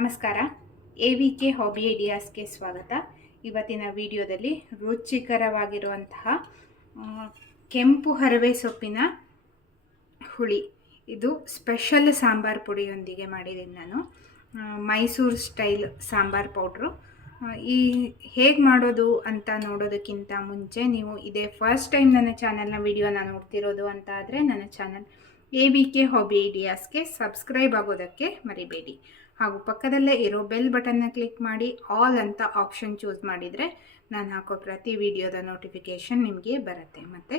ನಮಸ್ಕಾರ. A V K hobby ಐಡಿಯಾಸ್ಗೆ ಸ್ವಾಗತ. ಇವತ್ತಿನ ವಿಡಿಯೋದಲ್ಲಿ ರುಚಿಕರವಾಗಿರುವಂತಹ ಕೆಂಪು ಹರವೆ ಸೊಪ್ಪಿನ ಹುಳಿ. ಇದು ಸ್ಪೆಷಲ್ ಸಾಂಬಾರ್ ಪುಡಿಯೊಂದಿಗೆ ಮಾಡಿದ್ದೀನಿ ನಾನು. Mysuru style sambar powder. ಈ ಹೇಗೆ ಮಾಡೋದು ಅಂತ ನೋಡೋದಕ್ಕಿಂತ ಮುಂಚೆ ನೀವು ಇದೇ ಫಸ್ಟ್ ಟೈಮ್ ನನ್ನ ಚಾನಲ್ನ ವಿಡಿಯೋನ ನೋಡ್ತಿರೋದು ಅಂತ ಆದರೆ ನನ್ನ channel A V K hobby ಐಡಿಯಾಸ್ಗೆ subscribe ಆಗೋದಕ್ಕೆ ಮರಿಬೇಡಿ. ಹಾಗೂ ಪಕ್ಕದಲ್ಲೇ ಇರೋ ಬೆಲ್ ಬಟನ್ನ ಕ್ಲಿಕ್ ಮಾಡಿ ಆಲ್ ಅಂತ ಆಪ್ಷನ್ ಚೂಸ್ ಮಾಡಿದರೆ ನಾನು ಹಾಕೋ ಪ್ರತಿ ವಿಡಿಯೋದ ನೋಟಿಫಿಕೇಷನ್ ನಿಮಗೆ ಬರುತ್ತೆ. ಮತ್ತು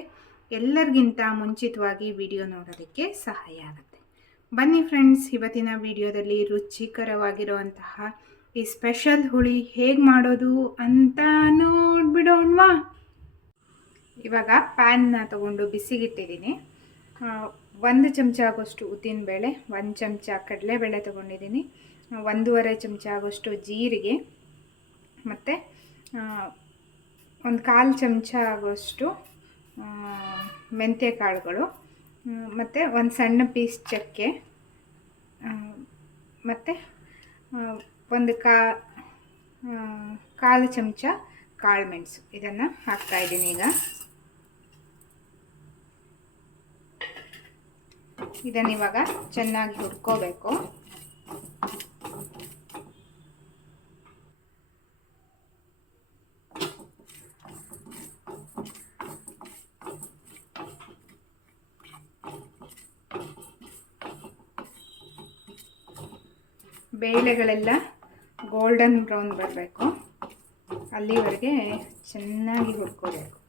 ಎಲ್ಲರಿಗಿಂತ ಮುಂಚಿತವಾಗಿ ವಿಡಿಯೋ ನೋಡೋದಕ್ಕೆ ಸಹಾಯ ಆಗುತ್ತೆ. ಬನ್ನಿ ಫ್ರೆಂಡ್ಸ್, ಇವತ್ತಿನ ವಿಡಿಯೋದಲ್ಲಿ ರುಚಿಕರವಾಗಿರುವಂತಹ ಈ ಸ್ಪೆಷಲ್ ಹುಳಿ ಹೇಗೆ ಮಾಡೋದು ಅಂತ ನೋಡ್ಬಿಡೋಣ್ವಾ? ಇವಾಗ ಪ್ಯಾನ್ನ ತಗೊಂಡು ಬಿಸಿಗಿಟ್ಟಿದ್ದೀನಿ. ಒಂದು ಚಮಚ ಆಗೋಷ್ಟು ಉದ್ದಿನಬೇಳೆ ಒಂದು ಚಮಚ ಕಡಲೆಬೇಳೆ ತೊಗೊಂಡಿದ್ದೀನಿ. ಒಂದೂವರೆ ಚಮಚ ಆಗೋಷ್ಟು ಜೀರಿಗೆ, ಮತ್ತು ಒಂದು ಕಾಲು ಚಮಚ ಆಗೋಷ್ಟು ಮೆಂತ್ಯ ಕಾಳುಗಳು ಮತ್ತು ಒಂದು ಸಣ್ಣ ಪೀಸ್ ಚಕ್ಕೆ ಮತ್ತು ಒಂದು ಕಾ ಕಾಲು ಚಮಚ ಕಾಳು ಮೆಣಸು. ಇದನ್ನು ಹಾಕ್ತಾಯಿದ್ದೀನಿ ಈಗ. ಇದನ್ನ ಇವಾಗ ಚೆನ್ನಾಗಿ ಹುರ್ಕೋಬೇಕು. ಬೇಳೆಗಳೆಲ್ಲ ಗೋಲ್ಡನ್ ಬ್ರೌನ್ ಬರಬೇಕು. ಅಲ್ಲಿವರೆಗೆ ಚೆನ್ನಾಗಿ ಹುರ್ಕೋಬೇಕು.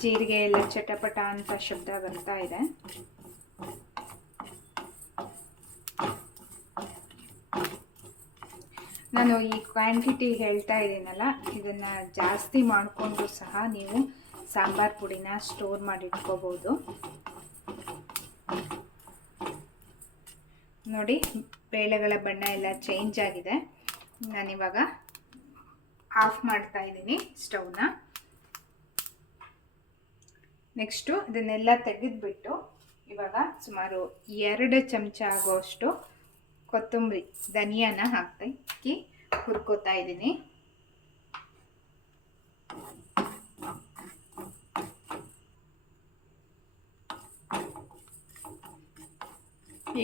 ಜೀರಿಗೆ ಎಲ್ಲ ಚಟಪಟ ಅಂತ ಶಬ್ದ ಬರ್ತಾ ಇದೆ. ನಾನು ಈ ಕ್ವಾಂಟಿಟಿ ಹೇಳ್ತಾ ಇದ್ದೀನಲ್ಲ, ಇದನ್ನು ಜಾಸ್ತಿ ಮಾಡಿಕೊಂಡು ಸಹ ನೀವು ಸಾಂಬಾರ್ ಪುಡಿನ ಸ್ಟೋರ್ ಮಾಡಿ ಇಟ್ಕೋಬೋದು ನೋಡಿ, ಬೇಳೆಗಳ ಬಣ್ಣ ಎಲ್ಲ ಚೇಂಜ್ ಆಗಿದೆ. ನಾನಿವಾಗ ಆಫ್ ಮಾಡ್ತಾ ಇದ್ದೀನಿ ಸ್ಟವ್ನ ನೆಕ್ಸ್ಟು ಇದನ್ನೆಲ್ಲ ತೆಗೆದುಬಿಟ್ಟು ಇವಾಗ ಸುಮಾರು ಎರಡು ಚಮಚ ಆಗೋಷ್ಟು ಕೊತ್ತಂಬರಿ ಧನಿಯಾನ ಹಾಕಿ ಹುರ್ಕೋತಾ ಇದ್ದೀನಿ.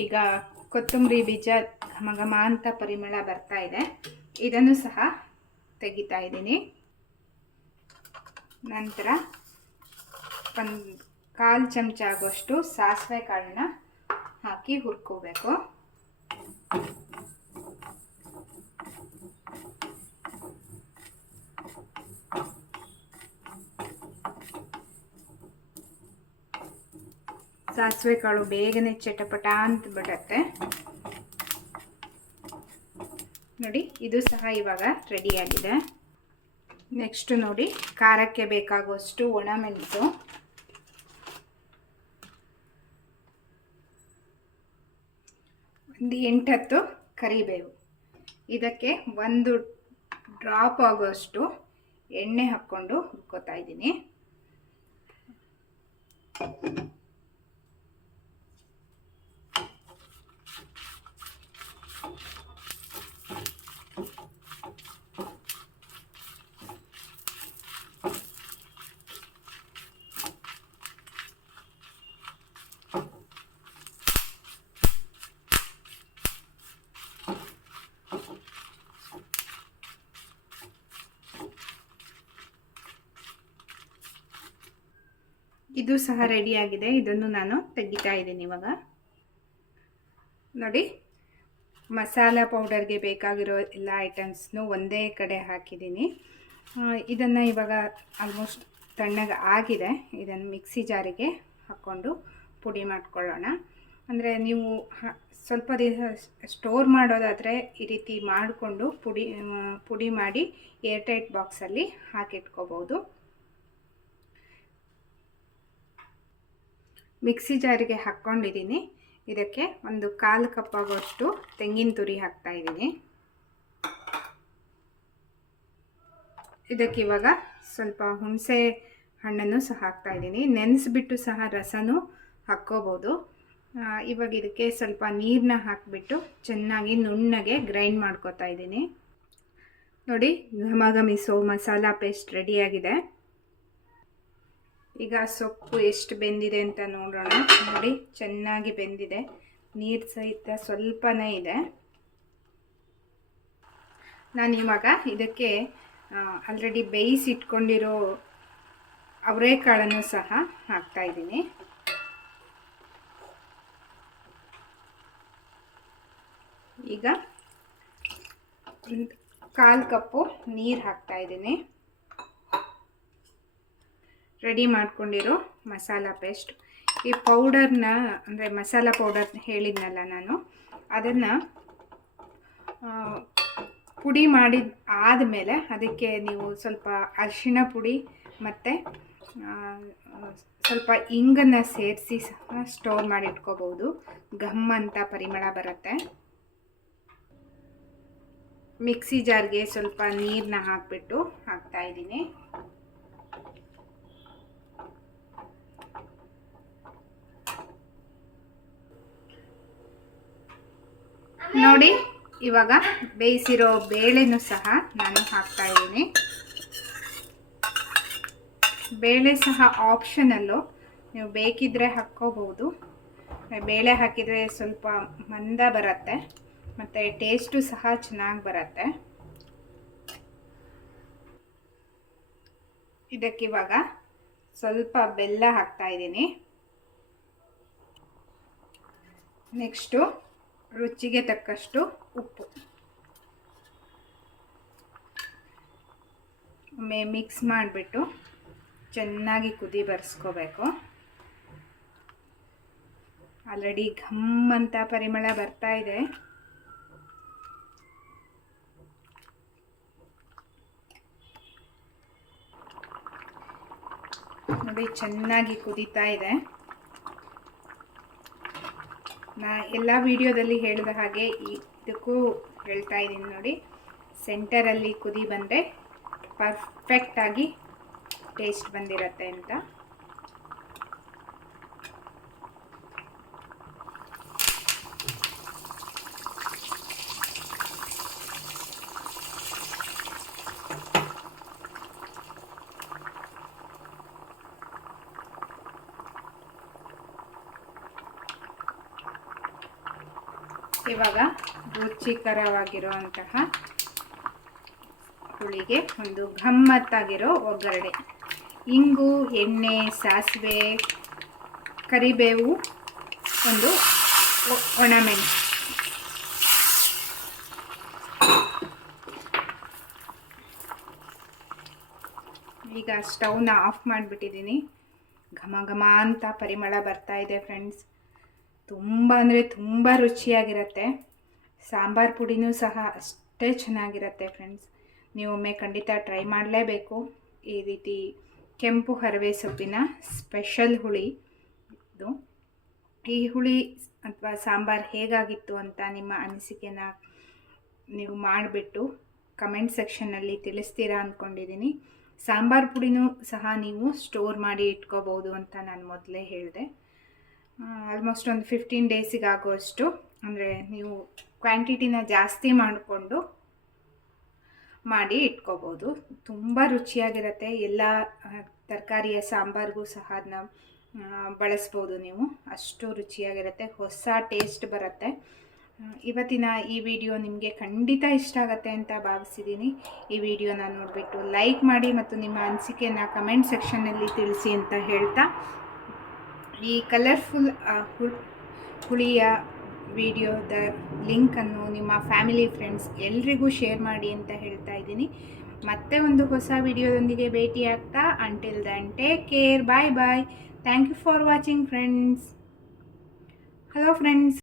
ಈಗ ಕೊತ್ತಂಬರಿ ಬೀಜ ಘಮ ಘಮ ಅಂತ ಪರಿಮಳ ಬರ್ತಾ ಇದೆ. ಇದನ್ನು ಸಹ ತೆಗಿತಾ ಇದ್ದೀನಿ. ನಂತರ ಒಂದು ಕಾಲು ಚಮಚ ಆಗೋಷ್ಟು ಸಾಸಿವೆ ಕಾಳನ್ನ ಹಾಕಿ ಹುರ್ಕೋಬೇಕು. ಸಾಸಿವೆ ಕಾಳು ಬೇಗನೆ ಚಟಪಟ ಅಂತ ಬಿಡತ್ತೆ ನೋಡಿ, ಇದು ಸಹ ಇವಾಗ ರೆಡಿಯಾಗಿದೆ. ನೆಕ್ಸ್ಟ್ ನೋಡಿ, ಖಾರಕ್ಕೆ ಬೇಕಾಗುವಷ್ಟು ಒಣಮೆಣಸು ಒಂದು ಎಂಟತ್ತು ಕರಿಬೇವು. ಇದಕ್ಕೆ ಒಂದು ಡ್ರಾಪ್ ಆಗುವಷ್ಟು ಎಣ್ಣೆ ಹಾಕ್ಕೊಂಡು ಹುರ್ಕೋತಾ ಇದ್ದೀನಿ. ಇದು ಸಹ ರೆಡಿಯಾಗಿದೆ. ಇದನ್ನು ನಾನು ತೆಗಿತಾ ಇದ್ದೀನಿ ಇವಾಗ. ನೋಡಿ, ಮಸಾಲ ಪೌಡರ್ಗೆ ಬೇಕಾಗಿರೋ ಎಲ್ಲ ಐಟಮ್ಸ್ನು ಒಂದೇ ಕಡೆ ಹಾಕಿದ್ದೀನಿ. ಇದನ್ನು ಇವಾಗ ಆಲ್ಮೋಸ್ಟ್ ತಣ್ಣಗೆ ಆಗಿದೆ. ಇದನ್ನು ಮಿಕ್ಸಿ ಜಾರಿಗೆ ಹಾಕ್ಕೊಂಡು ಪುಡಿ ಮಾಡ್ಕೊಳ್ಳೋಣ. ಅಂದರೆ ನೀವು ಸ್ವಲ್ಪ ದಿವಸ ಸ್ಟೋರ್ ಮಾಡೋದಾದರೆ ಈ ರೀತಿ ಮಾಡಿಕೊಂಡು ಪುಡಿ ಪುಡಿ ಮಾಡಿ ಏರ್ಟೈಟ್ ಬಾಕ್ಸಲ್ಲಿ ಹಾಕಿಟ್ಕೋಬೋದು. ಮಿಕ್ಸಿ ಜಾರಿಗೆ ಹಾಕ್ಕೊಂಡಿದ್ದೀನಿ. ಇದಕ್ಕೆ ಒಂದು ಕಾಲು ಕಪ್ಪಾಗುವಷ್ಟು ತೆಂಗಿನ ತುರಿ ಹಾಕ್ತಾ ಇದ್ದೀನಿ. ಇದಕ್ಕೆ ಇವಾಗ ಸ್ವಲ್ಪ ಹುಣಸೆ ಹಣ್ಣನ್ನು ಸಹ ಹಾಕ್ತಾ ಇದ್ದೀನಿ. ನೆನೆಸ್ಬಿಟ್ಟು ಸಹ ರಸನೂ ಹಾಕ್ಕೋಬೋದು. ಇವಾಗ ಇದಕ್ಕೆ ಸ್ವಲ್ಪ ನೀರನ್ನ ಹಾಕಿಬಿಟ್ಟು ಚೆನ್ನಾಗಿ ನುಣ್ಣಗೆ ಗ್ರೈಂಡ್ ಮಾಡ್ಕೋತಾ ಇದ್ದೀನಿ. ನೋಡಿ ಘಮ ಘಮಿಸೋ ಮಸಾಲ ಪೇಸ್ಟ್ ರೆಡಿಯಾಗಿದೆ. ಈಗ ಸೊಪ್ಪು ಎಷ್ಟು ಬೆಂದಿದೆ ಅಂತ ನೋಡೋಣ. ನೋಡಿ, ಚೆನ್ನಾಗಿ ಬೆಂದಿದೆ. ನೀರು ಸಹಿತ ಸ್ವಲ್ಪನೇ ಇದೆ. ನಾನು ಇವಾಗ ಇದಕ್ಕೆ ಆಲ್ರೆಡಿ ಬೇಯಿಸಿಟ್ಕೊಂಡಿರೋ ಅವರೆಕಾಳನ್ನು ಸಹ ಹಾಕ್ತಾಯಿದ್ದೀನಿ ಈಗ ಕಾಲು ಕಪ್ಪು ನೀರು ಹಾಕ್ತಾ ಇದ್ದೀನಿ. ರೆಡಿ ಮಾಡ್ಕೊಂಡಿರೋ ಮಸಾಲ ಪೇಸ್ಟ್. ಈ ಪೌಡರ್ನ, ಅಂದರೆ ಮಸಾಲ ಪೌಡರ್ ಹೇಳಿದ್ನಲ್ಲ ನಾನು, ಅದನ್ನು ಪುಡಿ ಮಾಡಿದ, ಆದಮೇಲೆ ಅದಕ್ಕೆ ನೀವು ಸ್ವಲ್ಪ ಅರಿಶಿಣ ಪುಡಿ ಮತ್ತು ಸ್ವಲ್ಪ ಇಂಗನ್ನು ಸೇರಿಸಿ ಸ್ಟೋರ್ ಮಾಡಿ ಇಟ್ಕೋಬೋದು ಘಮ್ ಅಂತ ಪರಿಮಳ ಬರುತ್ತೆ. ಮಿಕ್ಸಿ ಜಾರ್ಗೆ ಸ್ವಲ್ಪ ನೀರನ್ನ ಹಾಕಿಬಿಟ್ಟು ಹಾಕ್ತಾ ನೋಡಿ, ಇವಾಗ ಬೇಯಿಸಿರೋ ಬೇಳೆನೂ ಸಹ ನಾನು ಹಾಕ್ತಾ ಇದ್ದೀನಿ. ಬೇಳೆ ಸಹ ಆಪ್ಷನಲ್ಲು ನೀವು ಬೇಕಿದ್ದರೆ ಹಾಕ್ಕೋಬೋದು ಬೇಳೆ ಹಾಕಿದರೆ ಸ್ವಲ್ಪ ಮಂದ ಬರುತ್ತೆ, ಮತ್ತು ಟೇಸ್ಟು ಸಹ ಚೆನ್ನಾಗಿ ಬರುತ್ತೆ. ಇದಕ್ಕಿವಾಗ ಸ್ವಲ್ಪ ಬೆಲ್ಲ ಹಾಕ್ತಾ ಇದ್ದೀನಿ. ನೆಕ್ಸ್ಟು ರುಚಿಗೆ ತಕ್ಕಷ್ಟು ಉಪ್ಪು. ಒಮ್ಮೆ ಮಿಕ್ಸ್ ಮಾಡಿಬಿಟ್ಟು ಚೆನ್ನಾಗಿ ಕುದಿ ಬರ್ಸ್ಕೋಬೇಕು. ಆಲ್ರೆಡಿ ಘಮ್ ಅಂತ ಪರಿಮಳ ಬರ್ತಾ ಇದೆ. ನೋಡಿ, ಚೆನ್ನಾಗಿ ಕುದೀತಾ ಇದೆ. ನಾ ಎಲ್ಲ ವಿಡಿಯೋದಲ್ಲಿ ಹೇಳಿದ ಹಾಗೆ ಇದಕ್ಕೂ ಹೇಳ್ತಾ ಇದ್ದೀನಿ ನೋಡಿ. ಸೆಂಟರಲ್ಲಿ ಕುದಿ ಬಂದರೆ ಪರ್ಫೆಕ್ಟಾಗಿ ಟೇಸ್ಟ್ ಬಂದಿರತ್ತೆ ಅಂತ. ಇವಾಗ ರುಚಿಕರವಾಗಿರುವಂತಹ ಹುಳಿಗೆ ಒಂದು ಗಮ್ಮತ್ತಾಗಿರೋ ಒಗ್ಗರಣೆ. ಇಂಗು, ಎಣ್ಣೆ, ಸಾಸಿವೆ, ಕರಿಬೇವು, ಒಂದು ಒಣಮೆಣಸು. ಈಗ ಸ್ಟವ್ನ ಆಫ್ ಮಾಡಿಬಿಟ್ಟಿದ್ದೀನಿ. ಘಮ ಘಮ ಅಂತ ಪರಿಮಳ ಬರ್ತಾ ಇದೆ, ಫ್ರೆಂಡ್ಸ್. ತುಂಬ ಅಂದರೆ ತುಂಬ ರುಚಿಯಾಗಿರುತ್ತೆ. ಸಾಂಬಾರು ಪುಡಿನೂ ಸಹ ಅಷ್ಟೇ ಚೆನ್ನಾಗಿರುತ್ತೆ ಫ್ರೆಂಡ್ಸ್ ನೀವು ಒಮ್ಮೆ ಖಂಡಿತ ಟ್ರೈ ಮಾಡಲೇಬೇಕು. ಈ ರೀತಿ ಕೆಂಪು ಹರವೆ ಸೊಪ್ಪಿನ ಸ್ಪೆಷಲ್ ಹುಳಿ. ಇದು ಈ ಹುಳಿ ಅಥವಾ ಸಾಂಬಾರು ಹೇಗಾಗಿತ್ತು ಅಂತ ನಿಮ್ಮ ಅನಿಸಿಕೆನ ನೀವು ಮಾಡಿಬಿಟ್ಟು ಕಮೆಂಟ್ ಸೆಕ್ಷನ್ನಲ್ಲಿ ತಿಳಿಸ್ತೀರಾ ಅಂದ್ಕೊಂಡಿದ್ದೀನಿ ಸಾಂಬಾರು ಪುಡಿನೂ ಸಹ ನೀವು ಸ್ಟೋರ್ ಮಾಡಿ ಇಟ್ಕೋಬೋದು ಅಂತ ನಾನು ಮೊದಲೇ ಹೇಳಿದೆ. ಆಲ್ಮೋಸ್ಟ್ ಒಂದು ಫಿಫ್ಟೀನ್ ಡೇಸಿಗೆ ಆಗುವಷ್ಟು. ಅಂದರೆ ನೀವು ಕ್ವಾಂಟಿಟಿನ ಜಾಸ್ತಿ ಮಾಡಿಕೊಂಡು ಮಾಡಿ ಇಟ್ಕೋಬೋದು. ತುಂಬ ರುಚಿಯಾಗಿರುತ್ತೆ. ಎಲ್ಲ ತರಕಾರಿಯ ಸಾಂಬಾರಿಗೂ ಸಹ ಅದನ್ನ ಬಳಸ್ಬೋದು ನೀವು. ಅಷ್ಟು ರುಚಿಯಾಗಿರುತ್ತೆ. ಹೊಸ ಟೇಸ್ಟ್ ಬರುತ್ತೆ. ಇವತ್ತಿನ ಈ ವಿಡಿಯೋ ನಿಮಗೆ ಖಂಡಿತ ಇಷ್ಟ ಆಗುತ್ತೆ ಅಂತ ಭಾವಿಸಿದ್ದೀನಿ. ಈ ವಿಡಿಯೋನ ನೋಡಿಬಿಟ್ಟು ಲೈಕ್ ಮಾಡಿ ಮತ್ತು ನಿಮ್ಮ ಅನಿಸಿಕೆಯನ್ನು ಕಮೆಂಟ್ ಸೆಕ್ಷನ್ನಲ್ಲಿ ತಿಳಿಸಿ ಅಂತ ಹೇಳ್ತಾ ಈ ಕಲರ್ಫುಲ್ ಹುಳಿಯ ವಿಡಿಯೋದ ಲಿಂಕನ್ನು ನಿಮ್ಮ ಫ್ಯಾಮಿಲಿ ಫ್ರೆಂಡ್ಸ್ ಎಲ್ರಿಗೂ ಶೇರ್ ಮಾಡಿ ಅಂತ ಹೇಳ್ತಾ ಇದ್ದೀನಿ. ಮತ್ತೆ ಒಂದು ಹೊಸ ವಿಡಿಯೋದೊಂದಿಗೆ ಭೇಟಿ ಆಗ್ತಾ until then take care bye bye thank you for watching friends hello friends